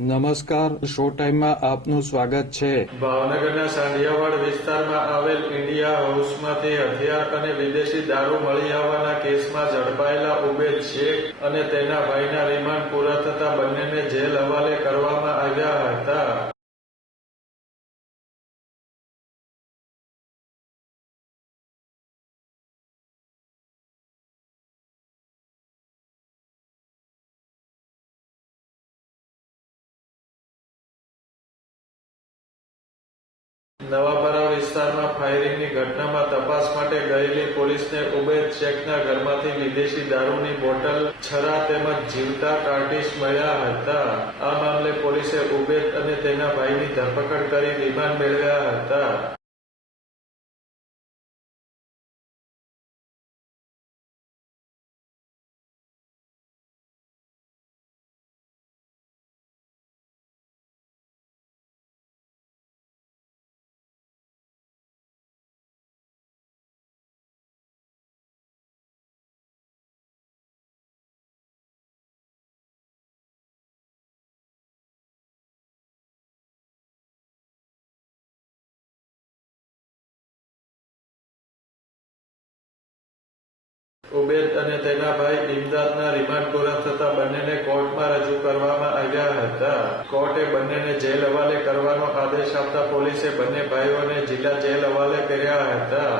નમસ્કાર, શો ટાઈમમાં આપનું સ્વાગત છે. ભાવનગરના સાંઢિયાવાડ વિસ્તારમાં આવેલ ઇન્ડિયા હાઉસમાંથી હથિયાર અને વિદેશી દારૂ મળી આવવાના કેસમાં ઝડપાયેલા ઉબેદ શેખ અને તેના ભાઈના રિમાન્ડ પૂરા થતા બંનેને જેલ હવાલે કરવામાં આવ્યા હતા. નવાપરા વિસ્તારમાં ફાયરિંગની ઘટનામાં તપાસ માટે ગયેલી પોલીસને ઉબેદ શેખના ઘરમાંથી વિદેશી દારૂની બોટલ, છરા તેમજ જીવતા કાર્ટીસ મળ્યા હતા. આ મામલે પોલીસે ઉબેદ અને તેના ભાઈની ધરપકડ કરી રિમાન્ડ મેળવ્યા હતા. ઉબેદ અને તેના ભાઈ ઇમદાદના રિમાન્ડ પૂરા થતા બંનેને કોર્ટમાં રજૂ કરવામાં આવ્યા હતા. કોર્ટે બંનેને જેલ હવાલે કરવાનો આદેશ આપતા પોલીસે બંને ભાઈઓને જિલ્લા જેલ હવાલે કર્યા હતા.